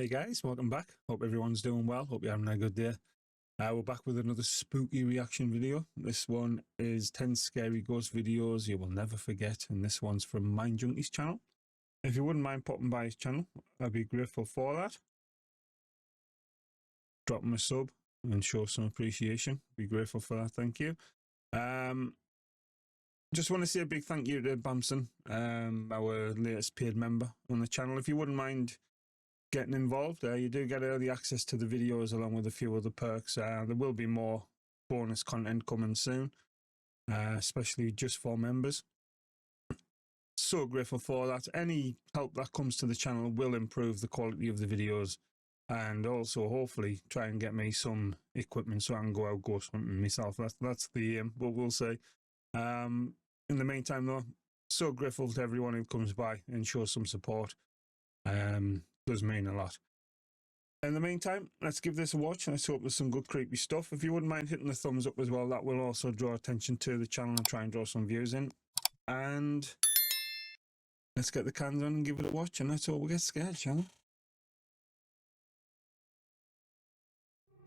Hey guys, welcome back. Hope everyone's doing well. Hope you're having a good day. We're back with another spooky reaction video. This one is 10 scary ghost videos you will never forget, and this one's from MINDJUNKIE's channel. If you wouldn't mind popping by his channel, I'd be grateful for that. Drop him a sub and show some appreciation. Be grateful for that, thank you. Just want to say a big thank you to Bamson, our latest paid member on the channel. If you wouldn't mind getting involved, you do get early access to the videos along with a few other perks. There will be more bonus content coming soon, especially just for members. So grateful for that. Any help that comes to the channel will improve the quality of the videos, and also hopefully try and get me some equipment so I can go out ghost hunting myself. That's the aim, but we'll see. In the meantime though, so grateful to everyone who comes by and shows some support. Does mean a lot. In the meantime, let's give this a watch. Let's hope there's some good creepy stuff. If you wouldn't mind hitting the thumbs up as well, that will also draw attention to the channel and try and draw some views in. And let's get the cans on and give it a watch, and let's all get scared, shall we?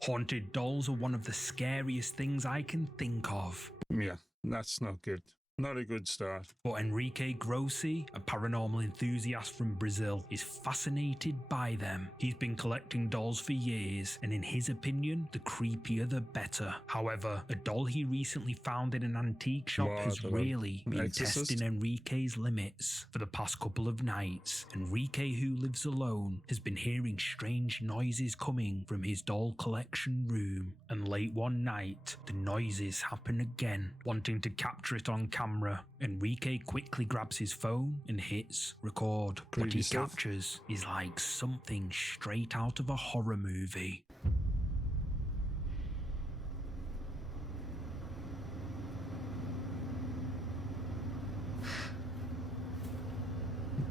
Haunted dolls are one of the scariest things I can think of. Yeah, that's not good. Not a good start. But Enrique Grossi, a paranormal enthusiast from Brazil, is fascinated by them. He's been collecting dolls for years, and in his opinion, the creepier the better. However, a doll he recently found in an antique shop has really been testing Enrique's limits. For the past couple of nights, Enrique, who lives alone, has been hearing strange noises coming from his doll collection room. And late one night, the noises happen again. Wanting to capture it on camera, Enrique quickly grabs his phone and hits record. What he captures is like something straight out of a horror movie.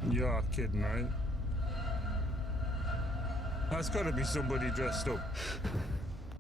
You're kidding, right? That's got to be somebody dressed up.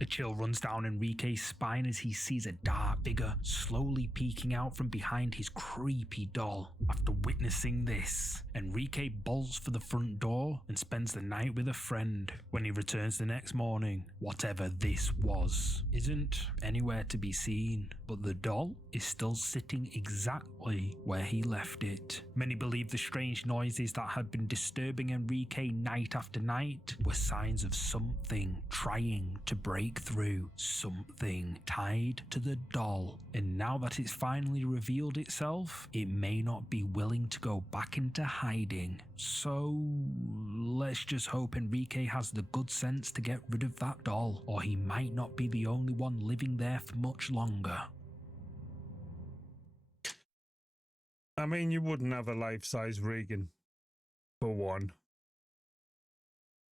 A chill runs down Enrique's spine as he sees a dark figure slowly peeking out from behind his creepy doll. After witnessing this, Enrique bolts for the front door and spends the night with a friend. When he returns the next morning, whatever this was isn't anywhere to be seen, but the doll is still sitting exactly where he left it. Many believe the strange noises that had been disturbing Enrique night after night were signs of something trying to break through, something tied to the doll. And now that it's finally revealed itself, it may not be willing to go back into hiding. So let's just hope Enrique has the good sense to get rid of that doll, or he might not be the only one living there for much longer. I mean, you wouldn't have a life-size Regan, for one.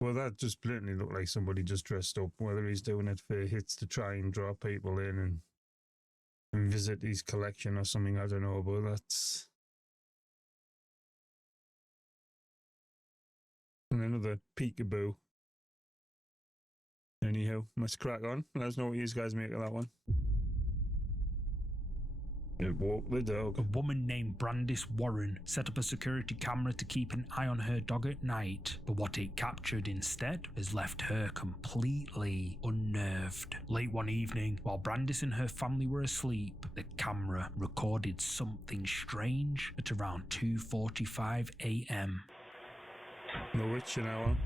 Well, that just blatantly looked like somebody just dressed up. Whether he's doing it for hits to try and draw people in and visit his collection or something, I don't know, but that's... And another peekaboo. Anyhow, let's crack on. Let us know what you guys make of that one. It walked the dog. A woman named Brandis Warren set up a security camera to keep an eye on her dog at night, but what it captured instead has left her completely unnerved. Late one evening, while Brandis and her family were asleep, the camera recorded something strange at around 2:45 AM. The witching hour.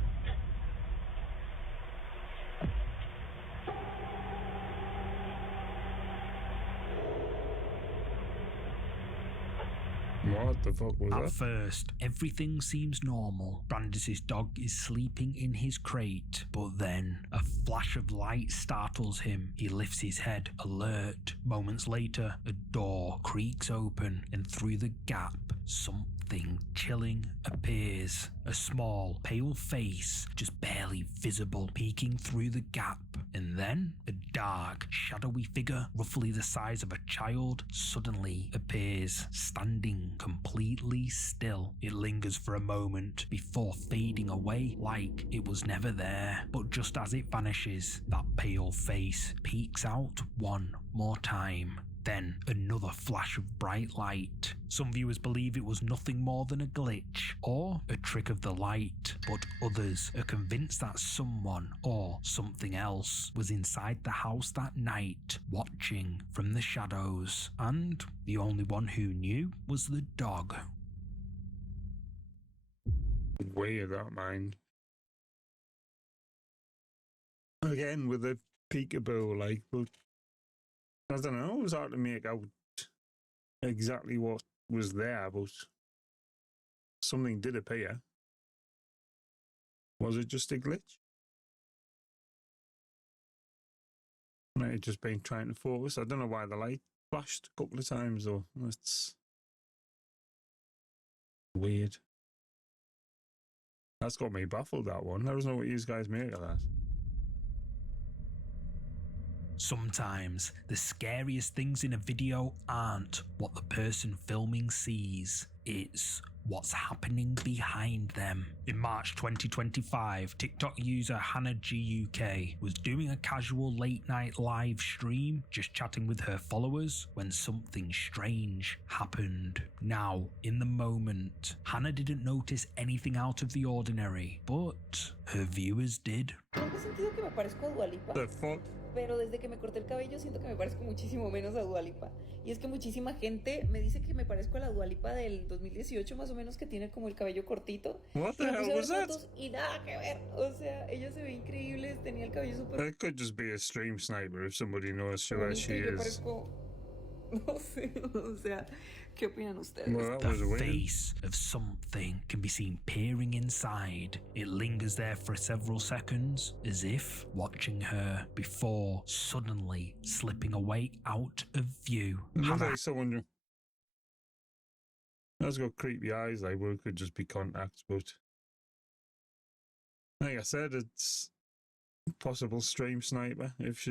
What the fuck was that? At first, everything seems normal. Brandis's dog is sleeping in his crate, but then a flash of light startles him. He lifts his head, alert. Moments later, a door creaks open, and through the gap, something chilling appears. A small, pale face, just barely visible, peeking through the gap. And then, a dark, shadowy figure, roughly the size of a child, suddenly appears, standing completely still. It lingers for a moment before fading away like it was never there. But just as it vanishes, that pale face peeks out one more time. Then another flash of bright light. Some viewers believe it was nothing more than a glitch or a trick of the light, but others are convinced that someone or something else was inside the house that night, watching from the shadows, and the only one who knew was the dog. Weird, that mind. Again, with the peekaboo, like, but I don't know, it was hard to make out exactly what was there, but something did appear. Was it just a glitch? Might have just been trying to focus. I don't know why the light flashed a couple of times, though. That's weird. That's got me baffled, that one. I don't know what you guys make of that. Sometimes the scariest things in a video aren't what the person filming sees, it's what's happening behind them. In March 2025, TikTok user Hannah GUK was doing a casual late night live stream, just chatting with her followers, when something strange happened. Now, in the moment, Hannah didn't notice anything out of the ordinary, but her viewers did. Nunca he sentido que me parezco a Dua Lipa, The fuck? pero desde que me corté el cabello siento que me parezco muchísimo menos a Dua Lipa. Y es que muchísima gente me dice que me parezco a la Dua Lipa del 2018 más o menos, que tiene como el cabello cortito. What the Y me hell puse a ver was that? fotos y nada que ver. O sea, ella se ve increíble, tenía el cabello súper It could just be a stream sniper if somebody knows who bonito she y yo is. parezco... No sé, o sea, ¿qué opinan ustedes? Well, that was The weird. face of something can be seen peering inside. It lingers there for several seconds, as if watching her, before suddenly slipping away out of view. Looks like someone that's got creepy eyes, like, well, it could just be contacts, but like I said, it's possible stream sniper if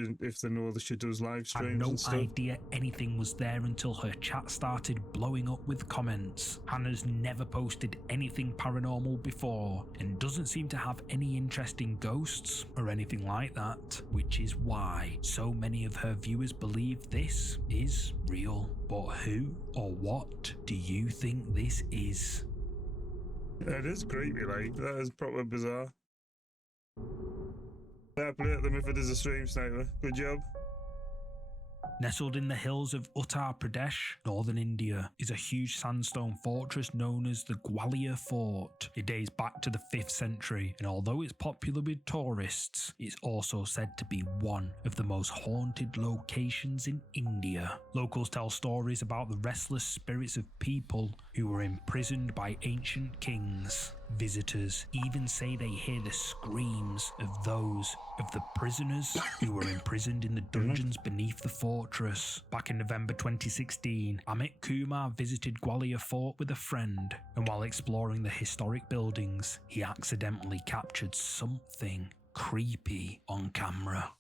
they know that she does live Had streams no and stuff. idea anything was there until her chat started blowing up with comments. Hannah's never posted anything paranormal before and doesn't seem to have any interest in ghosts or anything like that, which is why so many of her viewers believe this is real. But who or what do you think this is? It is creepy, like, that is proper bizarre. Fair play to them if it is a stream sniper. Good job. Nestled in the hills of Uttar Pradesh, northern India, is a huge sandstone fortress known as the Gwalior Fort. It dates back to the 5th century, and although it's popular with tourists, it's also said to be one of the most haunted locations in India. Locals tell stories about the restless spirits of people who were imprisoned by ancient kings. Visitors even say they hear the screams of those of the prisoners who were imprisoned in the dungeons beneath the fortress. Back in November 2016, Amit Kumar visited Gwalior Fort with a friend, and while exploring the historic buildings, he accidentally captured something creepy on camera.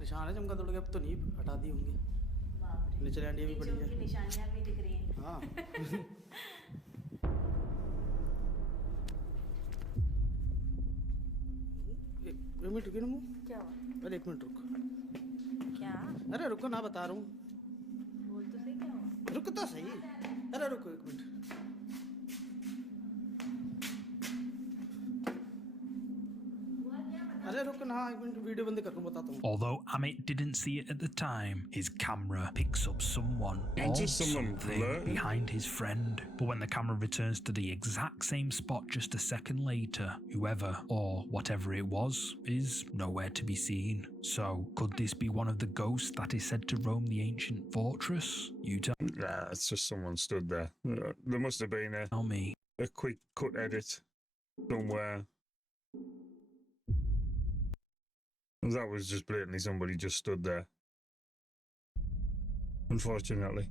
निशान है चमका दौड़ के अब तो नहीं हटा दी होंगी नीचे लैंडियाँ भी पड़ी है निशानियाँ भी दिख रही हैं हाँ एक मिनट रुकिए ना मुँह क्या हुआ अरे एक मिनट रुक क्या अरे रुको ना बता रहा हूँ बोल तो सही क्या हुआ रुक तो सही अरे रुको एक मिनट अरे रुक ना एक मिनट वीडियो बंद कर दूँ बताता हूँ Although Amit didn't see it at the time, his camera picks up someone or just someone something blurry. behind his friend. But when the camera returns to the exact same spot just a second later, whoever or whatever it was is nowhere to be seen. So could this be one of the ghosts that is said to roam the ancient fortress? You Nah, it's just someone stood there. There must have been tell me. a quick cut edit somewhere. That was just blatantly somebody just stood there. Unfortunately.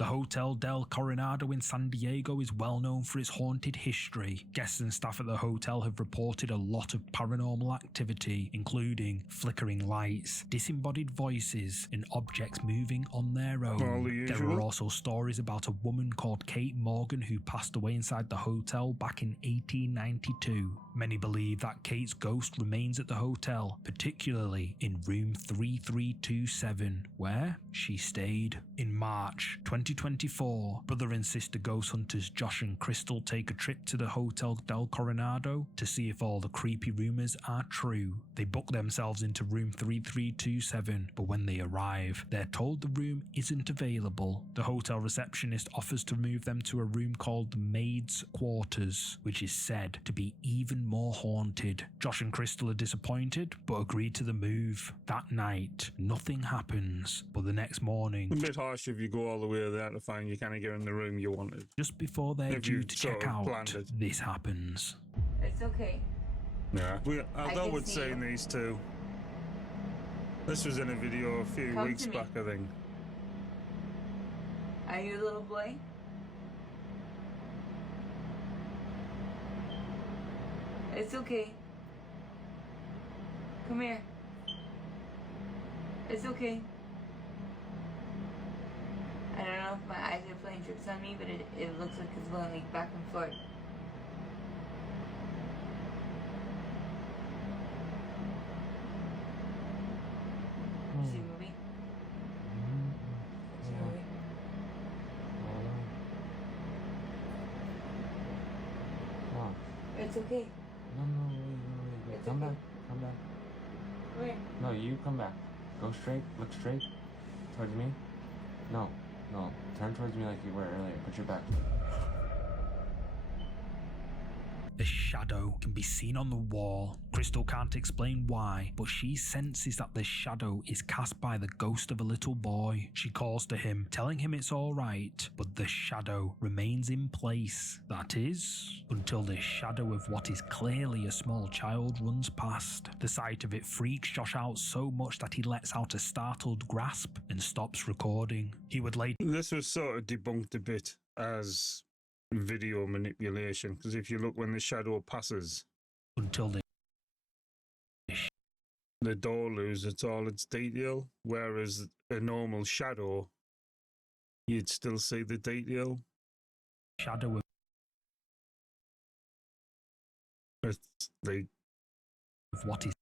The Hotel del Coronado in San Diego is well known for its haunted history. Guests and staff at the hotel have reported a lot of paranormal activity, including flickering lights, disembodied voices, and objects moving on their All the own. There usual. are also stories about a woman called Kate Morgan who passed away inside the hotel back in 1892. Many believe that Kate's ghost remains at the hotel, particularly in room 3327, where she stayed. In March 2024, brother and sister ghost hunters Josh and Crystal take a trip to the Hotel del Coronado to see if all the creepy rumors are true. They book themselves into room 3327, but when they arrive, they're told the room isn't available. The hotel receptionist offers to move them to a room called the Maid's Quarters, which is said to be even more haunted. Josh and Crystal are disappointed, but agree to the move. That night, nothing happens, but the next morning, A bit harsh if you go all the way there to find you can't get in the room you wanted. just before they're If due you to sort check of out, planned it. this happens. It's okay. Yeah. I Although can would see say you. these two. This was in a video a few Come weeks to me. back, I think. Are you a little boy? It's okay. Come here. It's okay. I don't know if my eyes are playing tricks on me, but it looks like it's going like back and forth. See a movie? See a movie? It's okay. Wait. It's Come okay. back. Come back. Come here. No, you come back. Go straight. Look straight. Towards me. No. Turn towards me like you were earlier. Put your back. A shadow can be seen on the wall. Crystal can't explain why, but she senses that the shadow is cast by the ghost of a little boy. She calls to him, telling him it's alright, but the shadow remains in place. That is, until the shadow of what is clearly a small child runs past. The sight of it freaks Josh out so much that he lets out a startled grasp and stops recording. He would later This was sort of debunked a bit as video manipulation, because if you look when the shadow passes, until the door loses all its detail, whereas a normal shadow, you'd still see the detail. shadow of It's like what is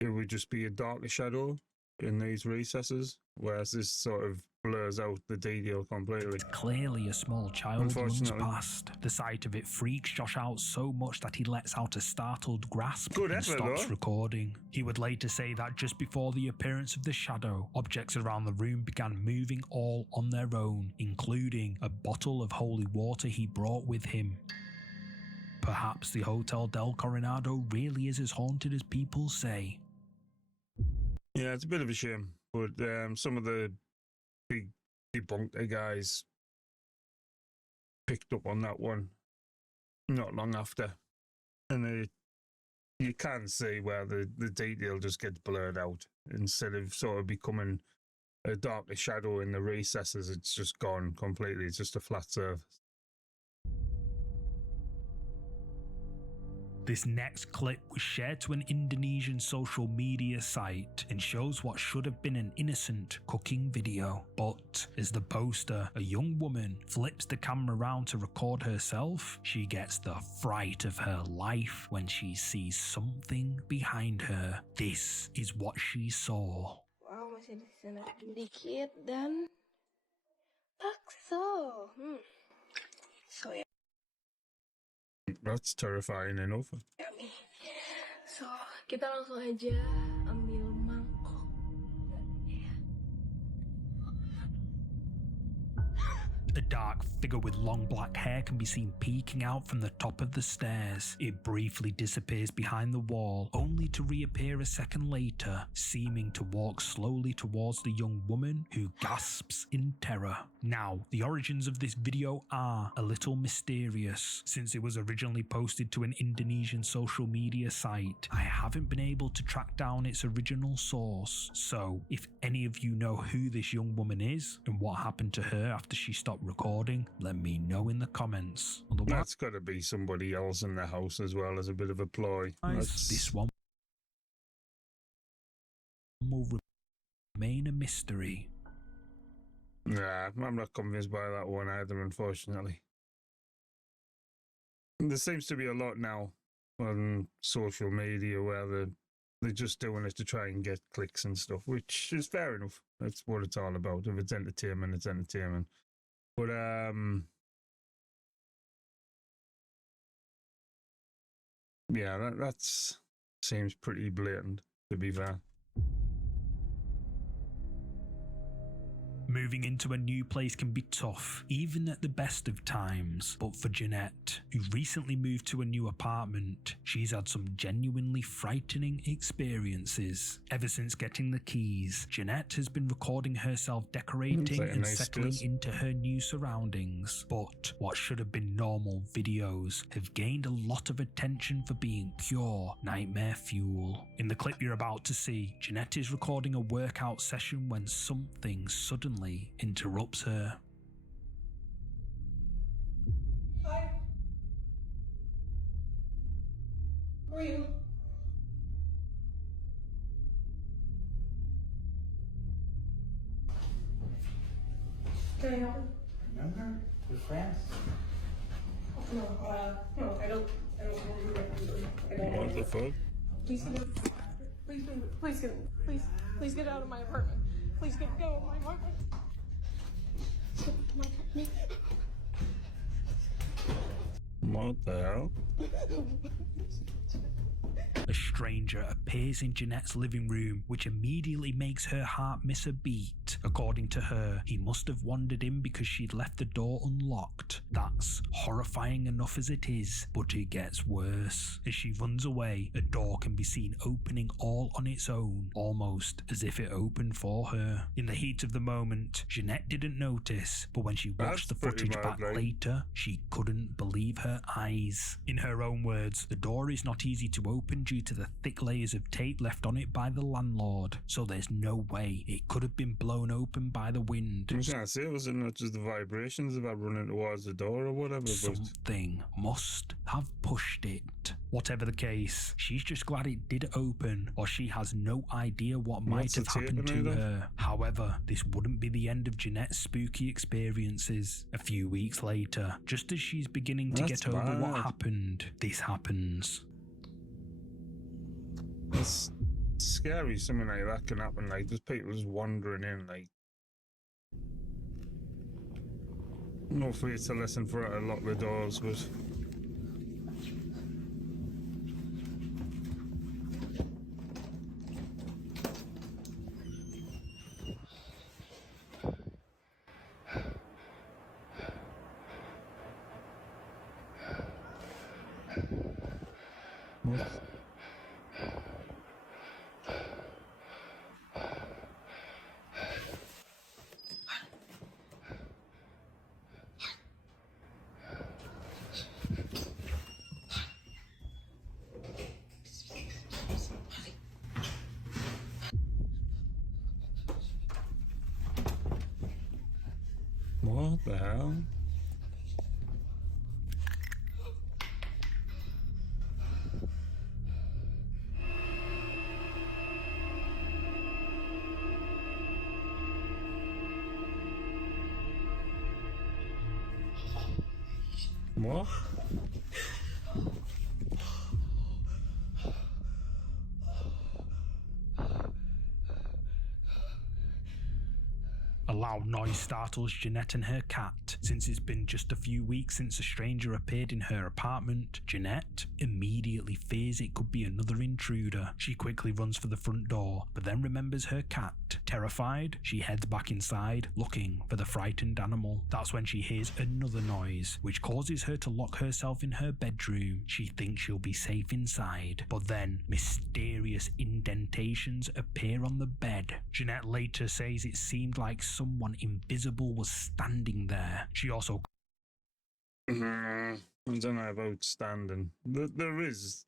it would just be a darker shadow in these recesses, whereas this sort of blurs out the detail completely. clearly a small child runs Unfortunately. past. The sight of it freaks Josh out so much that he lets out a startled grasp Good and effort, stops though. recording. He would later say that just before the appearance of the shadow, objects around the room began moving all on their own, including a bottle of holy water he brought with him. Perhaps the Hotel del Coronado really is as haunted as people say. Yeah, it's a bit of a shame, but some of the big debunker guys picked up on that one not long after, and you can see where the detail just gets blurred out instead of sort of becoming a darker shadow in the recesses. It's just gone completely. It's just a flat surface. This next clip was shared to an Indonesian social media site and shows what should have been an innocent cooking video. But as the poster, a young woman, flips the camera around to record herself, she gets the fright of her life when she sees something behind her. This is what she saw. Wow, masih di sana dikit dan bakso. So That's terrifying enough. yummy. So kita langsung aja ambil mangkok. A dark figure with long black hair can be seen peeking out from the top of the stairs. It briefly disappears behind the wall, only to reappear a second later, seeming to walk slowly towards the young woman, who gasps in terror. Now, the origins of this video are a little mysterious, since it was originally posted to an Indonesian social media site. I haven't been able to track down its original source, so if any of you know who this young woman is and what happened to her after she stopped recording, let me know in the comments. Otherwise, That's got to be somebody else in the house as well as a bit of a ploy. this one will remain a mystery. Nah, I'm not convinced by that one either, unfortunately. There seems to be a lot now on social media where they're just doing it to try and get clicks and stuff, which is fair enough. That's what it's all about. If it's entertainment, it's entertainment. But yeah, that's seems pretty blatant, to be fair. Moving into a new place can be tough, even at the best of times, but for Jeanette, who recently moved to a new apartment, she's had some genuinely frightening experiences. Ever since getting the keys, Jeanette has been recording herself decorating and settling into her new surroundings, but what should have been normal videos have gained a lot of attention for being pure nightmare fuel. In the clip you're about to see, Jeanette is recording a workout session when something suddenly interrupts her. Hi. Who are you? Can I help you? Remember? We're friends. No, no, I don't What the fuck? Please get out. Please get out of my apartment. Please go of my apartment. What the hell? A stranger appears in Jeanette's living room, which immediately makes her heart miss a beat. According to her, he must have wandered in because she'd left the door unlocked. That's horrifying enough as it is, but it gets worse. As she runs away, a door can be seen opening all on its own, almost as if it opened for her. In the heat of the moment, Jeanette didn't notice, but when she watched the footage back later, she couldn't believe her eyes. In her own words, the door is not easy to open due to the thick layers of tape left on it by the landlord, so there's no way it could have been blown open by the wind. I was gonna say, was it not just the vibrations of that running towards the door or whatever? Something must have pushed it. Whatever the case, she's just glad it did open, or she has no idea what might have happened to her. However, this wouldn't be the end of Jeanette's spooky experiences. A few weeks later, just as she's beginning to get over what happened, this happens. It's scary, something like that can happen. Like, there's people just wandering in, like. Hopefully it's a lesson for her to lock the doors, but. What the hell? What? A loud noise noise startles Jeanette and her cat. Since it's been just a few weeks since a stranger appeared in her apartment, Jeanette immediately fears it could be another intruder. She quickly runs for the front door, but then remembers her cat. Terrified, she heads back inside, looking for the frightened animal. That's when she hears another noise, which causes her to lock herself in her bedroom. She thinks she'll be safe inside, but then mysterious indentations appear on the bed. Jeanette later says it seemed like someone invisible was standing there. She also I don't know about standing. There is.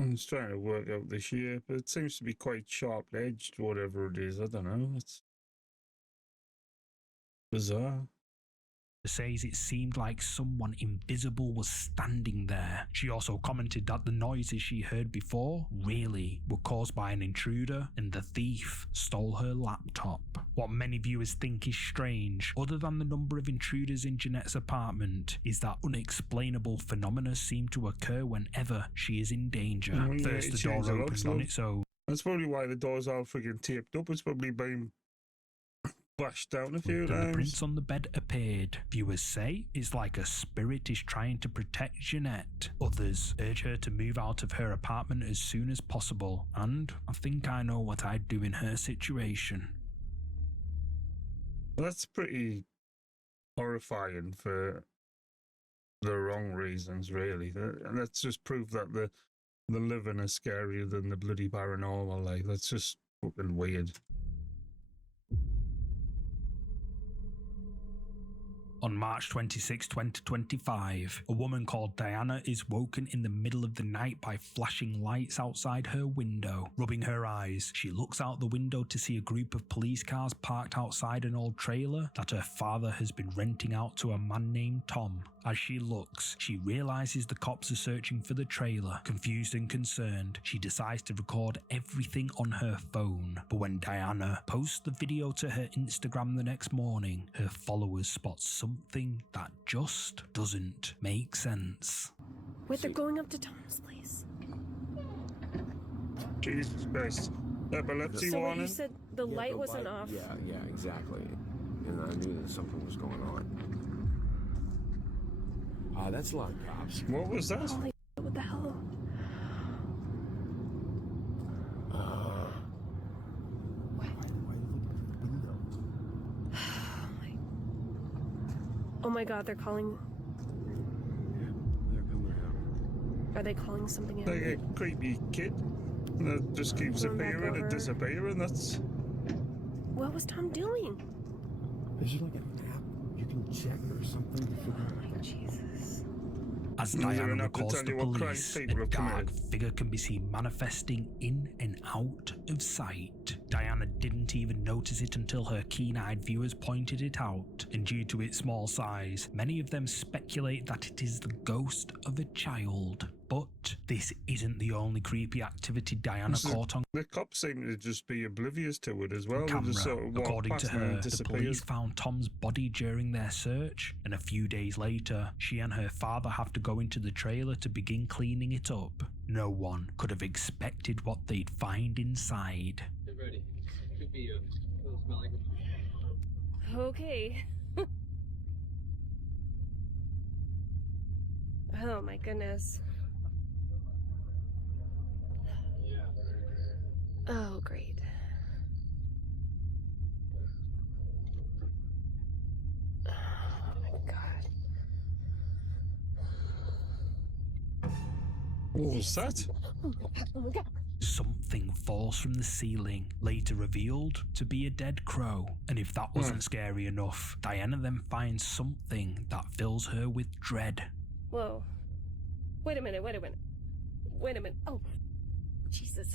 I'm just trying to work out the shape. It seems to be quite sharp-edged, whatever it is. I don't know. It's bizarre. says it seemed like someone invisible was standing there. She also commented that the noises she heard before really were caused by an intruder and the thief stole her laptop. What many viewers think is strange, other than the number of intruders in Jeanette's apartment, is that unexplainable phenomena seem to occur whenever she is in danger. First, the door opened on its own. That's probably why the door's all friggin' taped up. It's probably been bashed down a few times. The prints on the bed appeared. Viewers say it's like a spirit is trying to protect Jeanette. Others urge her to move out of her apartment as soon as possible. And I think I know what I'd do in her situation. That's pretty horrifying for the wrong reasons, really. Let's just prove that the living is scarier than the bloody paranormal. Like, that's just fucking weird. On March 26, 2025, a woman called Diana is woken in the middle of the night by flashing lights outside her window. Rubbing her eyes, she looks out the window to see a group of police cars parked outside an old trailer that her father has been renting out to a man named Tom. As she looks, she realizes the cops are searching for the trailer. Confused and concerned, she decides to record everything on her phone. But when Diana posts the video to her Instagram the next morning, her followers spot something that just doesn't make sense. Wait, they're going up to Tom's place. Jesus Christ. Epilepsy So what, warning? you said the light wasn't off? Yeah, exactly. And I knew that something was going on. That's a lot of cops. What was that? Holy shit, what the hell? Oh my god, they're calling. They're coming out. Are they calling something in? Like a creepy kid that just keeps Going back appearing and over. disappearing. That's. What was Tom doing? Is there like an app you can check or something to figure Oh my Jesus. As Is there Diana an app to records tell the you what crimes police, people a have dark committed? figure can be seen manifesting in and out of sight. Diana didn't even notice it until her keen-eyed viewers pointed it out, and due to its small size, many of them speculate that it is the ghost of a child. But this isn't the only creepy activity Diana caught on The cops seem to just be oblivious to it as well. They camera. just sort of walk According to past them her, and the disappear. police found Tom's body during their search, and a few days later, she and her father have to go into the trailer to begin cleaning it up. No one could have expected what they'd find inside. Get ready. Could be you. It'll smell like a... Okay. Oh my goodness. Oh, great. Oh my god. What was that? Oh my god. Something falls from the ceiling, later revealed to be a dead crow. And if that wasn't scary enough, Diana then finds something that fills her with dread. Whoa. Wait a minute. Oh, Jesus.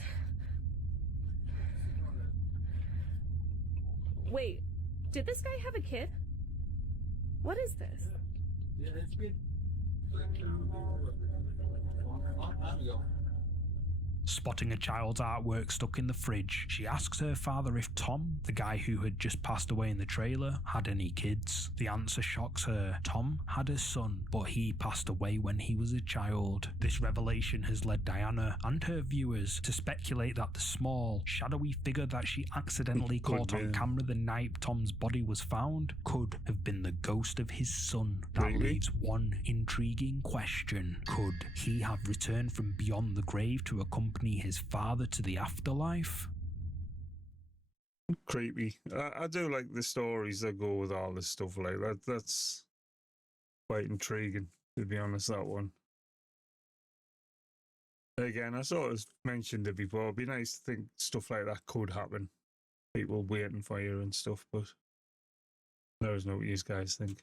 Wait, did this guy have a kid? What is this? Yeah, it's been... Long time ago. Spotting a child's artwork stuck in the fridge, she asks her father if Tom, the guy who had just passed away in the trailer, had any kids. The answer shocks her. Tom had a son, but he passed away when he was a child. This revelation has led Diana and her viewers to speculate that the small, shadowy figure that she accidentally caught on camera the night Tom's body was found could have been the ghost of his son. That leaves one intriguing question. Could he have returned from beyond the grave to accompany his father to the afterlife? Creepy. I do like the stories that go with all this stuff like that. That's quite intriguing, to be honest, that one. Again, I sort of mentioned it before. It'd be nice to think stuff like that could happen. People waiting for you and stuff, but there is no what you guys think.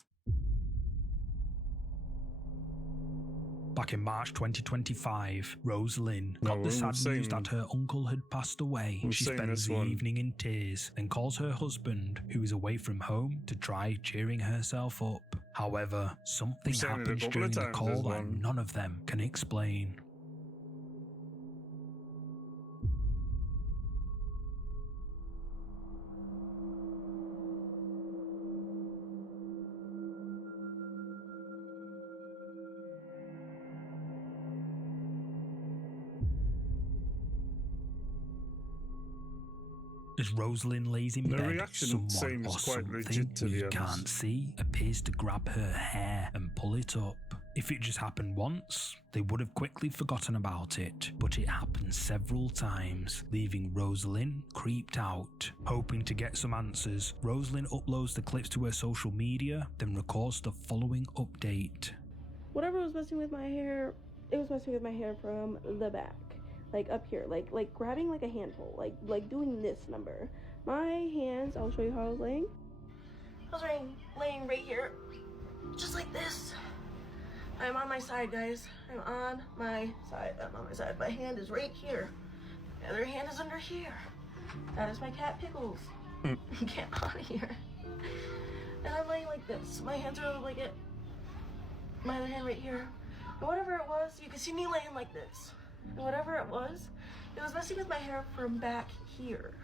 Back in March 2025, Rosalind got the sad news that her uncle had passed away. She spends the evening in tears and calls her husband, who is away from home, to try cheering herself up. However, something happens during the call that none of them can explain. As Rosalind lays in bed, someone or something we can't see appears to grab her hair and pull it up. If it just happened once, they would have quickly forgotten about it, but it happened several times, leaving Rosalind creeped out. Hoping to get some answers, Rosalind uploads the clips to her social media, then records the following update. Whatever was messing with my hair, it was messing with my hair from the back. Like up here, like grabbing like a handful, like doing this number. My hands, I'll show you how I was laying. I was laying right here, just like this. I'm on my side, guys. I'm on my side. My hand is right here. The other hand is under here. That is my cat Pickles. Get out of here. And I'm laying like this. My hands are like it. My other hand right here. And whatever it was, you can see me laying like this. And whatever it was messing with my hair from back here.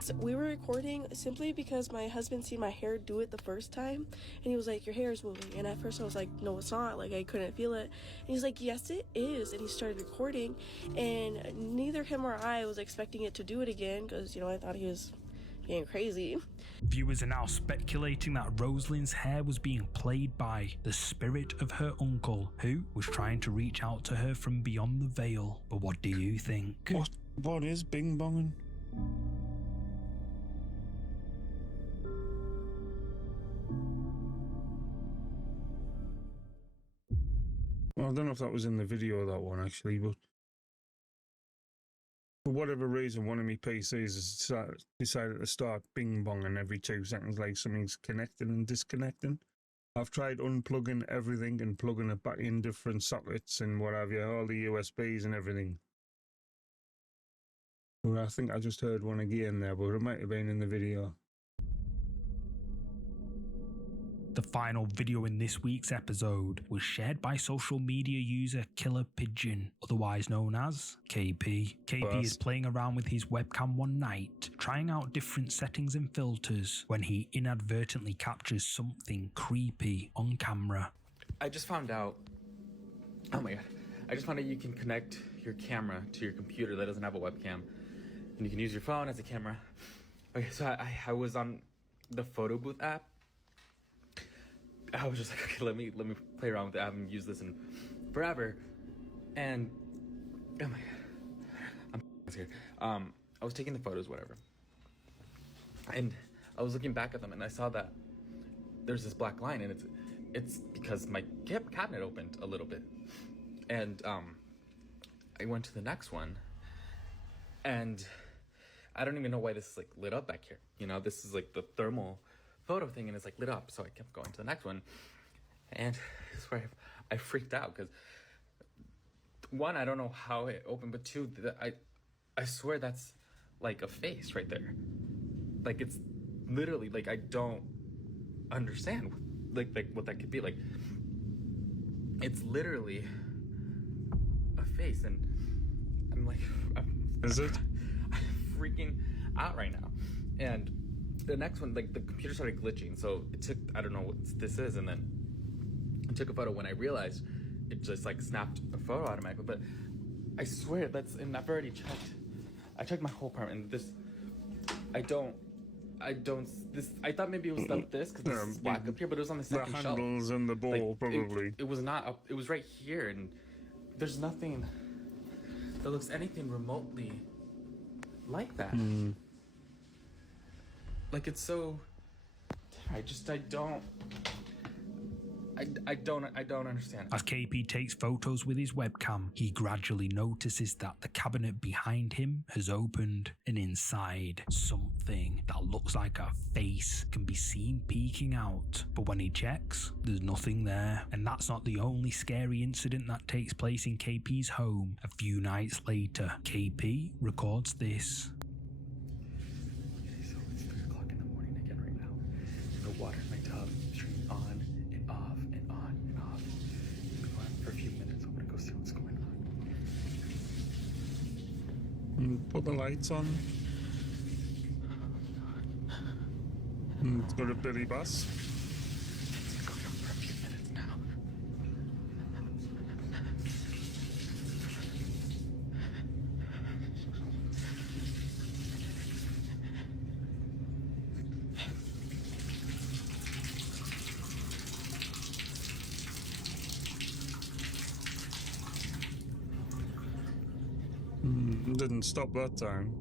So we were recording simply because my husband seen my hair do it the first time, and he was like, your hair is moving. And at first I was like, no, it's not. Like, I couldn't feel it. And he's like, yes, it is. And he started recording, and neither him or I was expecting it to do it again because, you know, I thought he was being crazy. Viewers are now speculating that Rosalind's hair was being played by the spirit of her uncle, who was trying to reach out to her from beyond the veil. But what do you think? What is bing bonging? Well, I don't know if that was in the video, that one, actually, but for whatever reason, one of my PCs has decided to start bing-bonging every 2 seconds, like something's connecting and disconnecting. I've tried unplugging everything and plugging it back in different sockets and what have you, all the USBs and everything. Well, I think I just heard one again there, but it might have been in the video. The final video in this week's episode was shared by social media user Killer Pigeon, otherwise known as KP. KP is playing around with his webcam one night, trying out different settings and filters, when he inadvertently captures something creepy on camera. I just found out, oh my god, I just found out you can connect your camera to your computer that doesn't have a webcam, and you can use your phone as a camera. Okay, so I was on the photo booth app. I was just like, okay, let me play around with it. I haven't used this in forever, and oh my god, I'm scared. I was taking the photos, whatever, and I was looking back at them, and I saw that there's this black line, and it's because my cabinet opened a little bit, and I went to the next one, and I don't even know why this is like lit up back here. You know, this is like the thermal photo thing, and it's like lit up, so I kept going to the next one, and I swear I freaked out because one, I don't know how it opened, but two, I swear that's like a face right there. Like, it's literally like, I don't understand like what that could be. Like, it's literally a face, and I'm like, I'm Is it? I'm freaking out right now. And the next one, like the computer started glitching, so it took, I don't know what this is, and then I took a photo. When I realized, it just like snapped a photo automatically. But I swear and I've already checked. I checked my whole apartment, and this, I thought maybe it was like this, because this is black up here, but it was on the second shelf. The handles and the ball, like, probably. It was not up, it was right here, and there's nothing that looks anything remotely like that. Like, it's so, I don't understand. As KP takes photos with his webcam, he gradually notices that the cabinet behind him has opened, and inside, something that looks like a face can be seen peeking out. But when he checks, there's nothing there. And that's not the only scary incident that takes place in KP's home. A few nights later, KP records this. Okay, so it's 3 o'clock in the morning again right now. The water in my tub is turning on and off and on and off. It's been going on for a few minutes. I'm gonna go see what's going on. Put the lights on. Go to Billy Bus. It's been going on for a few minutes now. Didn't stop that time.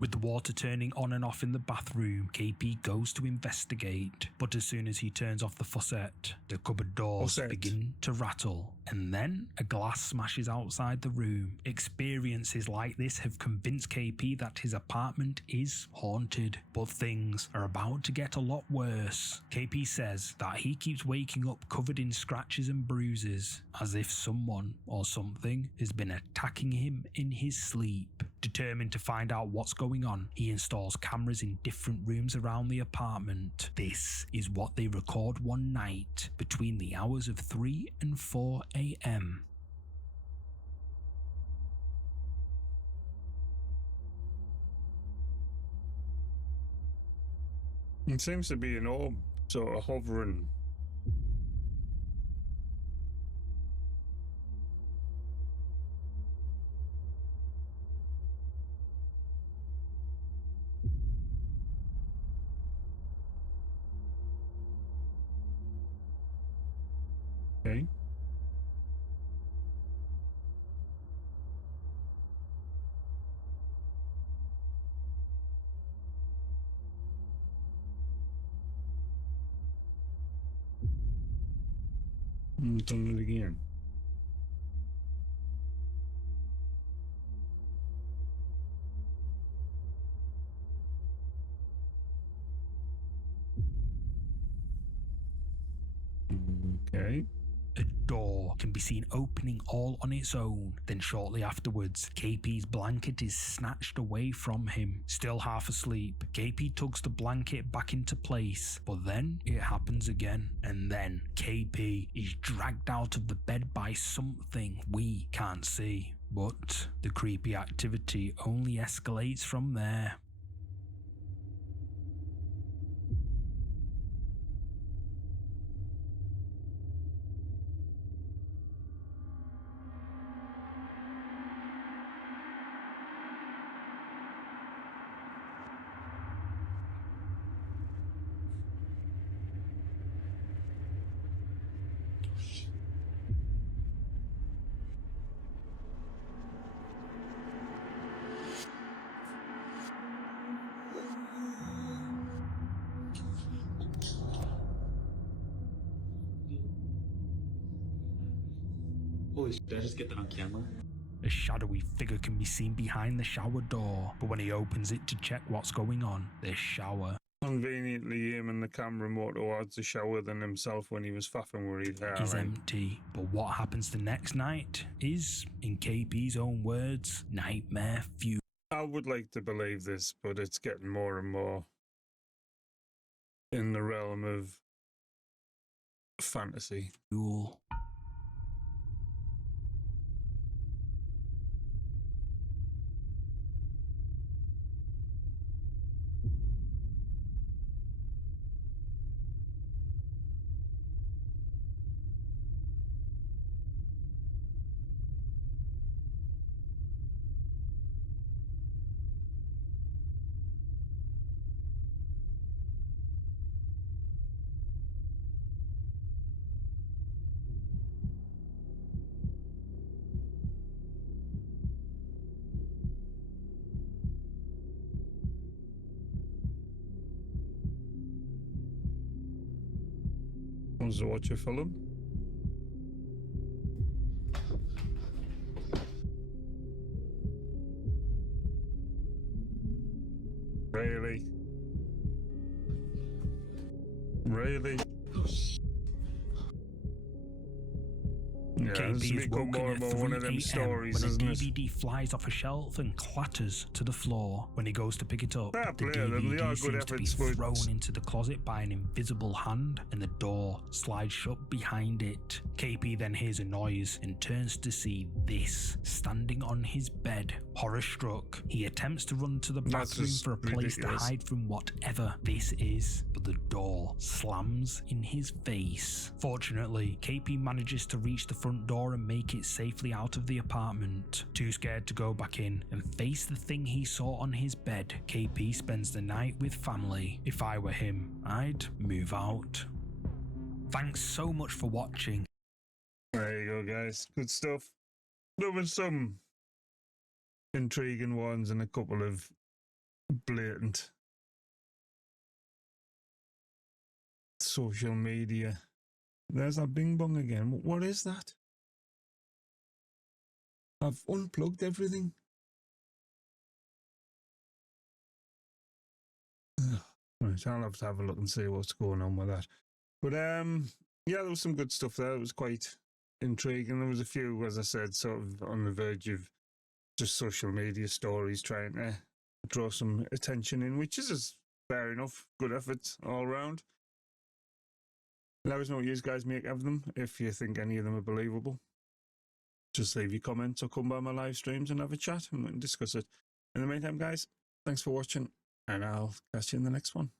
With the water turning on and off in the bathroom, KP goes to investigate. But as soon as he turns off the faucet, the cupboard doors begin to rattle. And then a glass smashes outside the room. Experiences like this have convinced KP that his apartment is haunted. But things are about to get a lot worse. KP says that he keeps waking up covered in scratches and bruises, as if someone or something has been attacking him in his sleep. Determined to find out what's going on, he installs cameras in different rooms around the apartment. This is what they record one night between the hours of 3 and 4 a.m. It seems to be an orb sort of hovering. Okay. Done it again. Okay. A door can be seen opening all on its own. Then shortly afterwards, KP's blanket is snatched away from him. Still half asleep, KP tugs the blanket back into place, but then it happens again. And then KP is dragged out of the bed by something we can't see. But the creepy activity only escalates from there. Holy shit, did I just get that on camera? A shadowy figure can be seen behind the shower door, but when he opens it to check what's going on, there's shower. Conveniently aiming the camera more towards the shower than himself when he was faffing with his hair. Is empty, but what happens the next night is, in KP's own words, nightmare fuel. I would like to believe this, but it's getting more and more in the realm of fantasy. Wants to watch a film? Really? Really? Yeah, KP is woken more at and more 3 one of them a.m. stories, when a isn't it? DVD flies off a shelf and clatters to the floor. When he goes to pick it up, Fair the play to them, they DVD are good seems to be efforts, but- thrown into the closet by an invisible hand, and the door slides shut behind it. KP then hears a noise and turns to see this standing on his bed. Horror struck, he attempts to run to the That's bathroom just for a place ridiculous. to hide from whatever this is, but the door slams in his face. Fortunately, KP manages to reach the front door and make it safely out of the apartment. Too scared to go back in and face the thing he saw on his bed, KP spends the night with family. If I were him, I'd move out. Thanks so much for watching. There you go, guys. Good stuff. There was some intriguing ones and a couple of blatant social media. There's that bing bong again. What is that? I've unplugged everything. Right, I'll have to have a look and see what's going on with that. But yeah, there was some good stuff there. It was quite intriguing. There was a few, as I said, sort of on the verge of just social media stories trying to draw some attention in, which is fair enough. Good efforts all around. Let us know what you guys make of them, if you think any of them are believable. Just leave your comments or come by my live streams and have a chat and we can discuss it. In the meantime, guys, thanks for watching, and I'll catch you in the next one.